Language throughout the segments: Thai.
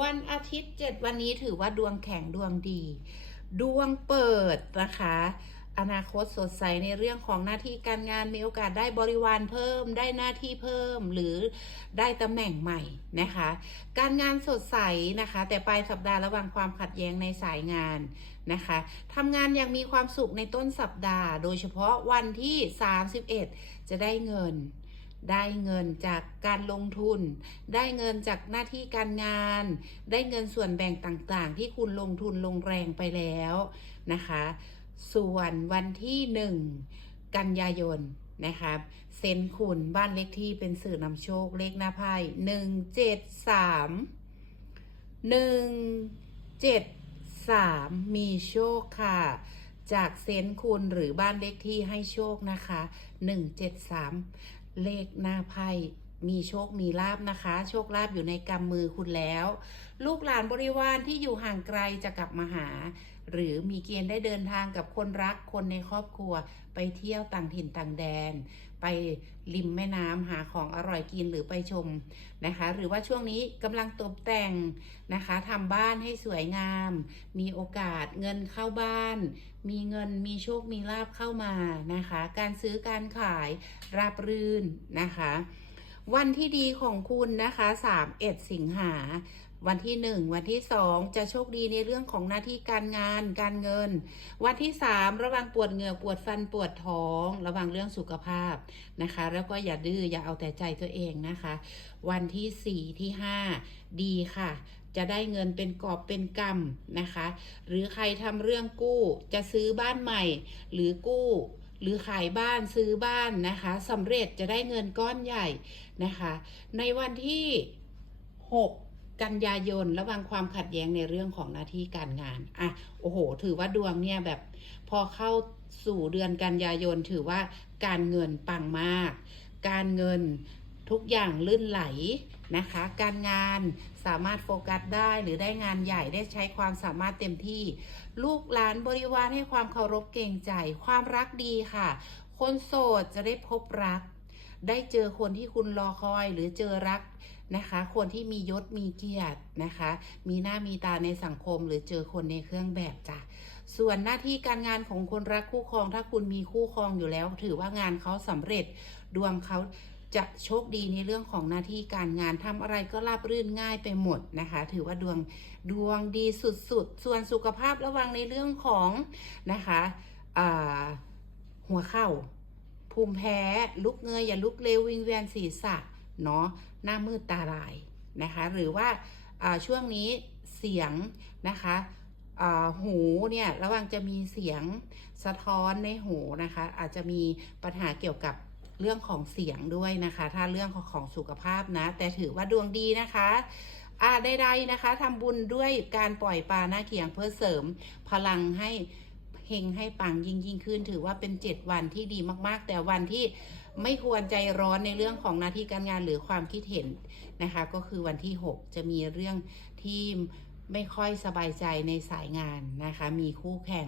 วันอาทิตย์ 7 วันนี้ถือว่าดวงแข็งดวงดี ดวงเปิดนะคะ อนาคตสดใสในเรื่องของหน้าที่การงานมีโอกาสได้บริวารเพิ่ม ได้หน้าที่เพิ่มหรือได้ตำแหน่งใหม่นะคะ การงานสดใสนะคะ แต่ปลายสัปดาห์ระวังความขัดแย้งในสายงานนะคะทำงานอย่างมีความสุขในต้นสัปดาห์ โดยเฉพาะวันที่ 31 จะได้เงิน ได้เงินจากการลงทุน ได้เงินจากหน้าที่การงาน ได้เงินส่วนแบ่งต่างๆ ที่คุณลงทุนลงแรงไปแล้วนะคะ ส่วนวันที่หนึ่งกันยายนนะคะเซนคุณบ้านเลขที่เป็นสื่อนำโชคเลขหน้าไพ่หนึ่งเจ็ดสามหนึ่งเจ็ดสามมีโชคค่ะ จากเซนคุณหรือบ้านเลขที่ให้โชคนะคะหนึ่งเจ็ดสาม เลขหน้าไพ่มีโชค มีลาบนะคะ โชคลาบอยู่ในกำมือคุณแล้ว ลูกหลานบริวารที่อยู่ห่างไกลจะกลับมาหา หรือมีเกณฑ์ได้เดินทางกับคนรักคนในครอบครัว ไปเที่ยวต่างถิ่นต่างแดน ไปริมแม่น้ำหาของอร่อยกินหรือไปชมนะคะ หรือว่าช่วงนี้กำลังตกแต่งนะคะทำบ้านให้สวยงาม มีโอกาสเงินเข้าบ้าน มีเงินมีโชคมีลาบเข้ามานะคะ การซื้อการขายราบรื่นนะคะ วันที่ดีของคุณนะคะ 31 สิงหา วันที่ 1 วันที่ 2 จะโชคดีในเรื่องของหน้าที่การงานการเงิน วันที่ 3 ระวังปวดเหงื่อปวดฟันปวดท้อง ระวังเรื่องสุขภาพนะคะ แล้วก็อย่าดื้ออย่าเอาแต่ใจตัวเองนะคะ วันที่ 4 ที่ 5 ดีค่ะ จะได้เงินเป็นกอบเป็นกำนะคะ หรือใครทำเรื่องกู้จะซื้อบ้านใหม่ หรือกู้หรือขายบ้านซื้อบ้านนะคะสำเร็จจะได้เงินก้อนใหญ่นะคะ ในวันที่ 6 กันยายนระวังความขัดแย้งในเรื่องของหน้าที่การงานอะโอ้โห ถือว่าดวงเนี่ยแบบพอเข้าสู่เดือนกันยายนถือว่าการเงินปังมาก การเงินทุกอย่างลื่นไหลนะคะ การงานสามารถโฟกัสได้หรือได้งานใหญ่ได้ใช้ความสามารถเต็มที่ ลูกหลานบริวารให้ความเคารพเกรงใจ ความรักดีค่ะ คนโสดจะได้พบรัก ได้เจอคนที่คุณรอคอยหรือเจอรักนะคะ คนที่มียศมีเกียรตินะคะ มีหน้ามีตาในสังคมหรือเจอคนในเครื่องแบบจ้ะส่วนหน้าที่การงานของคนรักคู่ครอง ถ้าคุณมีคู่ครองอยู่แล้ว ถือว่างานเขาสำเร็จดวงเขาจะโชคดีในเรื่องของหน้าที่การงานทำอะไรก็ราบรื่นง่ายไปหมดนะคะ ถือว่าดวงดวงดีสุดๆส่วนสุขภาพระวังในเรื่องของนะคะหัวเข่า ภูมิแพ้ลุกเงยอย่าลุกเร็ววิงเวียนศีรษะเนาะหน้ามืดตาลายนะคะ หรือว่าช่วงนี้เสียงนะคะหูเนี่ยระวังจะมีเสียงสะท้อนในหูนะคะ อาจจะมีปัญหาเกี่ยวกับเรื่องของเสียงด้วยนะคะ ถ้าเรื่องของของสุขภาพนะ แต่ถือว่าดวงดีนะคะอ่าใดๆนะคะทำบุญด้วยการปล่อยปลาหน้าเขียงเพื่อเสริมพลังให้ เฮงให้ปังยิ่งยิ่งขึ้น ถือว่าเป็น 7 วันที่ดีมาก ๆ แต่วันที่ไม่ควรใจร้อนในเรื่องของหน้าที่การงานหรือความคิดเห็นนะคะ ก็คือวันที่ 6 จะมีเรื่องที่ไม่ค่อยสบายใจในสายงานนะคะ มีคู่แข่ง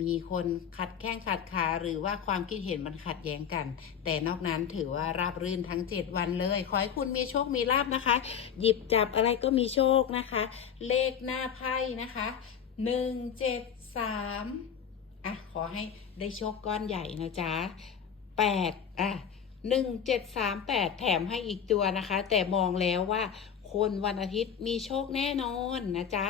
มีคนขัดแข้งขัดขาหรือว่าความคิดเห็นมันขัดแย้งกัน แต่นอกนั้นถือว่าราบรื่นทั้ง 7 วันเลย ขอให้คุณมีโชค มีลาบนะคะ หยิบจับอะไรก็มีโชคนะคะ เลขหน้าไพ่นะคะหนึ่งเจ็ดสาม อะขอให้ได้โชคก้อนใหญ่นะจ๊ะแปดอะหนึ่งเจ็ดสามแปดแถมให้อีกตัวนะคะ แต่มองแล้วว่าคนวันอาทิตย์มีโชคแน่นอนนะจ๊ะ